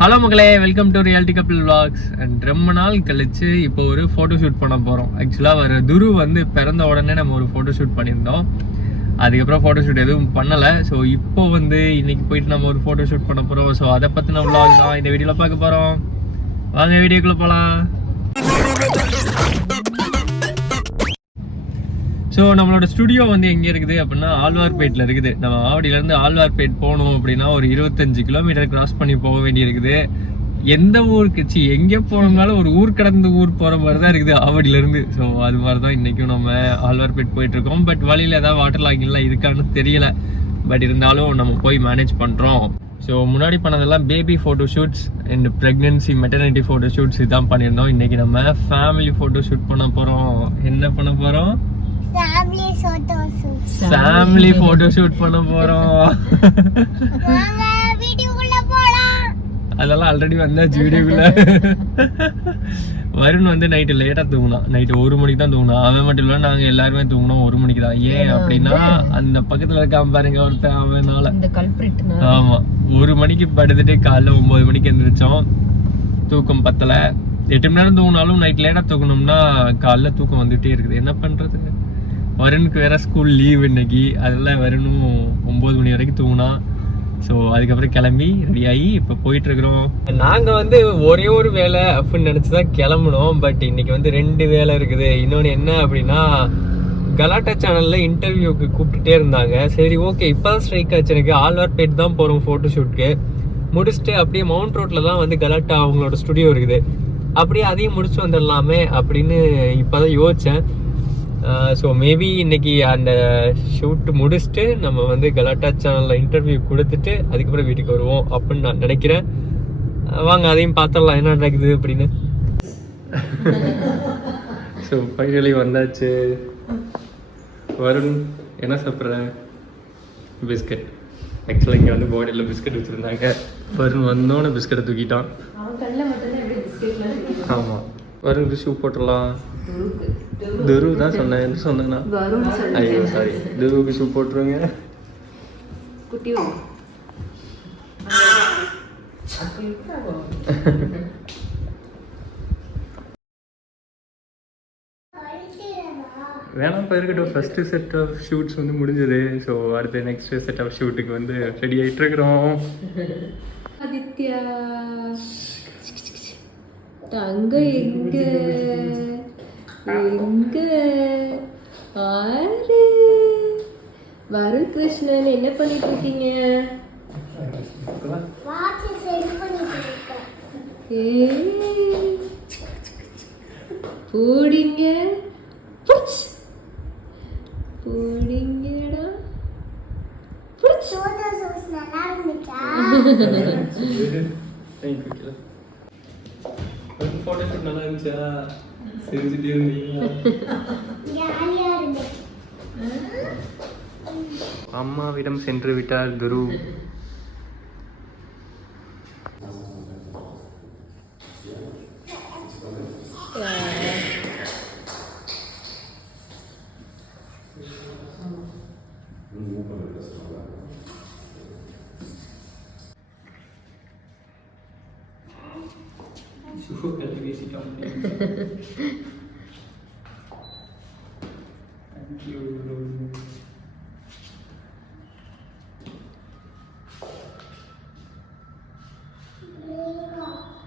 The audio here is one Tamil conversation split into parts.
ஹலோ மக்களே, welcome to reality couple vlogs. And ரொம்ப நாள் கழிச்சு இப்போ ஒரு ஃபோட்டோ ஷூட் பண்ண போகிறோம். ஆக்சுவலாக வர துரு வந்து பிறந்த உடனே நம்ம ஒரு ஃபோட்டோ ஷூட் பண்ணியிருந்தோம். அதுக்கப்புறம் ஃபோட்டோ ஷூட் எதுவும் பண்ணலை. ஸோ இப்போ வந்து இன்னைக்கு போயிட்டு நம்ம ஒரு ஃபோட்டோ ஷூட் பண்ண போகிறோம். ஸோ அதை பற்றின vlog தான் இந்த வீடியோவில் பார்க்க போகிறோம். வாங்க வீடியோக்குள்ளே போகலாம். ஸோ நம்மளோட ஸ்டுடியோ வந்து எங்கே இருக்குது அப்படின்னா ஆழ்வார்பேட்டில் இருக்குது. நம்ம ஆவடியிலேருந்து ஆழ்வார்பேட் போகணும் அப்படின்னா ஒரு 25 கிலோமீட்டர் கிராஸ் பண்ணி போக வேண்டியிருக்குது. எந்த ஊருக்கு எங்கே போனோம்னாலும் ஒரு ஊர் கடந்து ஊர் போகிற மாதிரி தான் இருக்குது ஆவடியிலேருந்து. ஸோ அது மாதிரி தான் இன்றைக்கும் நம்ம ஆழ்வார்பேட் போயிட்டுருக்கோம். பட் வழியில் ஏதாவது வாட்டர் லாகிங்லாம் இருக்கான்னு தெரியல. பட் இருந்தாலும் நம்ம போய் மேனேஜ் பண்ணுறோம். ஸோ முன்னாடி பண்ணதெல்லாம் baby photo shoots and pregnancy maternity photo shoots இதுதான் பண்ணியிருந்தோம். இன்றைக்கி நம்ம ஃபேமிலி ஃபோட்டோ ஷூட் பண்ண போகிறோம். என்ன பண்ண போகிறோம்? ஃபேமிலி போட்டோ ஷூட் பண்ண போறோம். அதெல்லாம் ஆல்ரெடி வந்தாச்சு வீடியோக்குள்ள. வருண் வந்து நைட்டு லேட்டா தூங்கினான். நைட்டு 1 மணிக்கு தான் தூங்கினான். அவன் மட்டும் இல்ல, நாங்க எல்லாருமே தூங்கினோம் 1 மணிக்கு தான். ஏன் அப்படின்னா அந்த பக்கத்துல இருக்காம பாருங்க ஒருத்தன், அவனால. ஆமா, 1 மணிக்கு படுத்துட்டு காலைல 9 மணிக்கு எந்திரிச்சோம். தூக்கம் பத்தல. 8 மணி நேரம் தூங்கினாலும் நைட் லேட்டா தூக்கணும்னா காலைல தூக்கம் வந்துட்டே இருக்குது. என்ன பண்றது? வருணுக்கு வேற ஸ்கூல் லீவ் இன்னைக்கு. அதெல்லாம் வருணும் 9 மணி வரைக்கும் தூங்கினா. ஸோ அதுக்கப்புறம் கிளம்பி ரெடி ஆகி இப்போ போயிட்டு இருக்கிறோம். நாங்கள் வந்து ஒரே ஒரு வேலை அப்படின்னு நினச்சி தான் கிளம்பணும். பட் இன்னைக்கு வந்து 2 வேலை இருக்குது. இன்னொன்று என்ன அப்படின்னா, கலாட்டா சேனலில் இன்டர்வியூக்கு கூப்பிட்டுட்டே இருந்தாங்க. சரி ஓகே, இப்போ தான் ஸ்ட்ரைக் ஆச்சு. எனக்கு ஆழ்வார்பேட் தான் போகிறோம் ஃபோட்டோ ஷூட்க்கு. முடிச்சுட்டு அப்படியே மவுண்ட் ரோட்டில் தான் வந்து கலாட்டா அவங்களோட ஸ்டுடியோ இருக்குது. அப்படியே அதையும் முடிச்சு வந்துடலாமே அப்படின்னு இப்போ தான் யோசித்தேன். ஸோ மேபி இன்னைக்கு அந்த ஷூட் முடிச்சுட்டு நம்ம வந்து கலாட்டா சேனலில் இன்டர்வியூ கொடுத்துட்டு அதுக்கப்புறம் வீட்டுக்கு வருவோம் அப்படின்னு நான் நினைக்கிறேன். வாங்க அதையும் பார்த்துடலாம் என்ன நடக்குது அப்படின்னு. ஸோ ஃபைனலி வந்தாச்சு. வருண் என்ன சாப்பிட்றேன்? பிஸ்கட். ஆக்சுவலாக இங்கே வந்து பாடியில் பிஸ்கட் வச்சுருந்தாங்க. வருண் வந்தோன்னே பிஸ்கட்டை தூக்கிட்டான். ஆமாம், வருண் ஷூ போட்டுடலாம். துரு தான் சொன்னேன். என்ன சொன்னேன்னா? ஐயோ சாரி, துருவுக்கு ஷூ போட்டுருங்க. வேணாம் இருக்கட்டும். ஃபர்ஸ்ட் செட் ஆஃப் ஷூட்ஸ் வந்து முடிஞ்சது. ஸோ அடுத்த நெக்ஸ்ட் செட் ஆஃப் ஷூட்டுக்கு வந்து ரெடி ஆகிட்டு இருக்கிறோம். ஆதித்யா தங்க எங்க எங்க ஆறு? வருண் கிருஷ்ணன் என்ன பண்ணிட்டு இருக்கீங்க? போடிங்க போடிங்கடா. ஃபோட்டோ ஷூட் நல்லா இருந்துச்சா? செஞ்சுட்டே இருந்தீங்களா? அம்மாவிடம் சென்று விட்டார் துரு.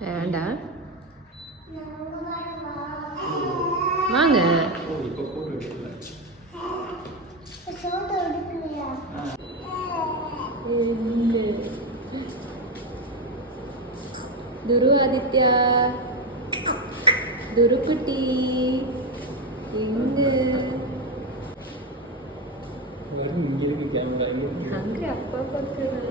வேண்டா வாங்க. துரு ஆதித்யா, துரு குட்டி எங்க? அங்க அப்பா பார்க்கிறேன்.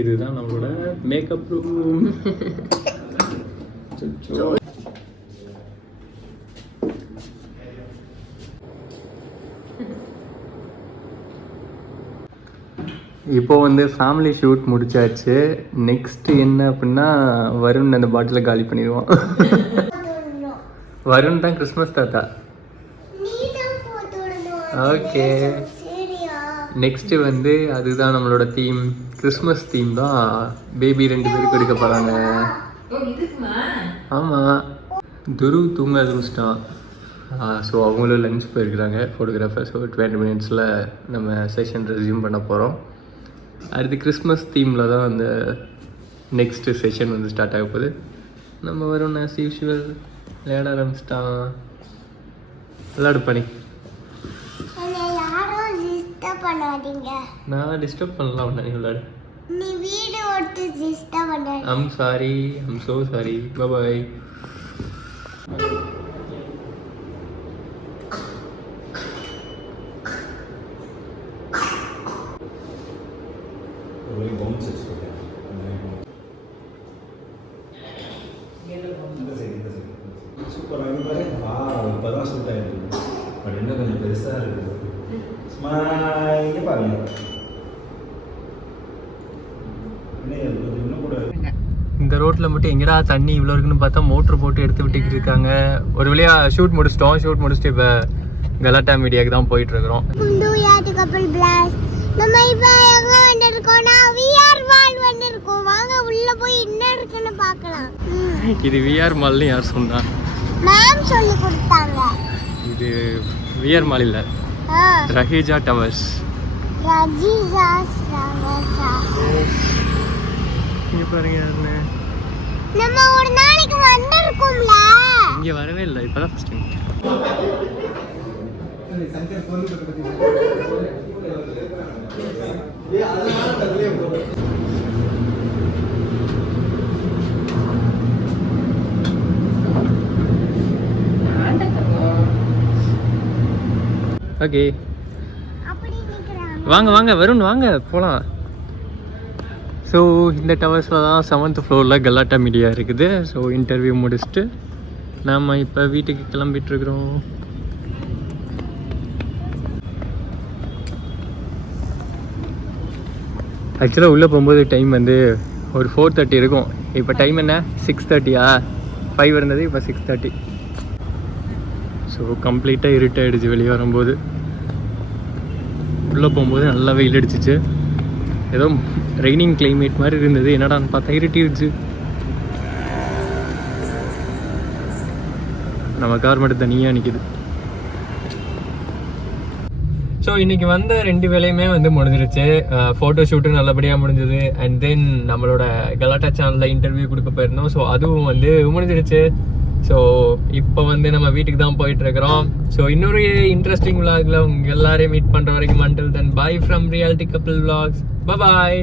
இதுதான் நம்மளோட மேக்கப் ரூம். இப்போ வந்து ஃபேமிலி ஷூட் முடிச்சாச்சு. நெக்ஸ்ட் என்ன அப்படின்னா, வருண் அந்த பாட்டில காலி பண்ணிடுவான். வருண் தான் கிறிஸ்மஸ் தாத்தா. ஓகே நெக்ஸ்ட்டு வந்து அதுதான் நம்மளோட தீம், கிறிஸ்மஸ் தீம் தான். பேபி 2 பேருக்கு எடுக்க போகிறாங்க. ஆமாம், துரு தூங்க ஆரம்பிச்சிட்டான். ஸோ அவங்களும் லஞ்ச் போயிருக்கிறாங்க ஃபோட்டோகிராஃபர். ஸோ 20 மினிட்ஸில் நம்ம செஷன் ரெஸ்யூம் பண்ண போகிறோம். அடுத்து கிறிஸ்மஸ் தீமில் தான் அந்த நெக்ஸ்ட்டு செஷன் வந்து ஸ்டார்ட் ஆக போகுது. நம்ம வரோம் ஆஸ் யூஷுவல். விளையாட ஆரம்பிச்சிட்டான். விளையாடு பண்ணி. நான் டிஸ்டர்ப் பண்ணலாம் உன்னை, நீ விளையாடு. நீ வீடியோ எடுத்து டிஸ்டர்ப் பண்ணாத. I'm sorry, I'm so sorry. Bye bye. இப்பதான் சூட் ஆயிருக்கு. பட் இன்னும் கொஞ்சம் பெருசா இருக்கு. இங்க பாருங்க. இன்னும் கூட இந்த ரோட்டில் மட்டும் எங்கடா தண்ணி இவ்வளோ இருக்குன்னு பார்த்தா மோட்ரு போட்டு எடுத்து விட்டுக்கிட்டு இருக்காங்க. ஒரு வழியா ஷூட் முடிச்சுட்டு இப்போ கலாட்டா மீடியாவுக்கு தான் போயிட்டு இருக்கிறோம். நம்ம இப்ப எங்க வந்திருக்கோம்னா விஆர் மால் வந்திருக்கோம். வாங்க உள்ள போய் என்ன இருக்குன்னு பார்க்கலாம். இது விஆர் மால்னு யார் சொன்னா? மேம் சொல்லி கொடுத்தாங்க. இது விஆர் மால் இல்ல, ரஹீஜா டவர்ஸ். ரஜிஜா டவர்ஸா? இங்க பாருங்க யாருன்னு. நம்ம ஒரு நாளைக்கு வந்திருக்கோம்ல. இங்க வரவே இல்லை, இப்பதான் ஃபர்ஸ்ட் டைம். ஓகே வாங்க வாங்க வருண் வாங்க போகலாம். ஸோ இந்த டவர்ஸில் தான் 7th ஃப்ளோரில் கலாட்டா மீடியா இருக்குது. ஸோ இன்டர்வியூ முடிச்சுட்டு நாம் இப்போ வீட்டுக்கு கிளம்பிட்டுருக்குறோம். ஆக்சுவலாக உள்ளே போகும்போது டைம் வந்து ஒரு 4:30 இருக்கும். இப்போ டைம் என்ன 6:30? 5 இருந்தது, இப்போ 6:30. ஸோ கம்ப்ளீட்டாக இருட்டாயிடுச்சு வெளியே வரும்போது. உள்ளே போகும்போது நல்லா வெயில் அடிச்சிச்சு. ஏதோ ரெய்னிங் கிளைமேட் மாதிரி இருந்தது. என்னடான்னு பார்த்தா இருட்டிருச்சு. நம்ம கார் மட்டும் தனியாக நிற்கிது. ஸோ இன்றைக்கி வந்த 2 வேலையுமே வந்து முடிஞ்சிருச்சு. ஃபோட்டோ ஷூட்டு நல்லபடியாக முடிஞ்சது. அண்ட் தென் நம்மளோட கலாட்டா சேனலில் இன்டர்வியூ கொடுக்க போயிருந்தோம். ஸோ அதுவும் வந்து முடிஞ்சிருச்சு. ஸோ இப்போ வந்து நம்ம வீட்டுக்கு தான் போயிட்டுருக்கிறோம். ஸோ இன்னொரு இன்ட்ரெஸ்டிங் விளாகில் உங்கள் எல்லாரையும் மீட் பண்ணுற வரைக்கும் until then bye from Reality Couple Vlogs. Bye bye.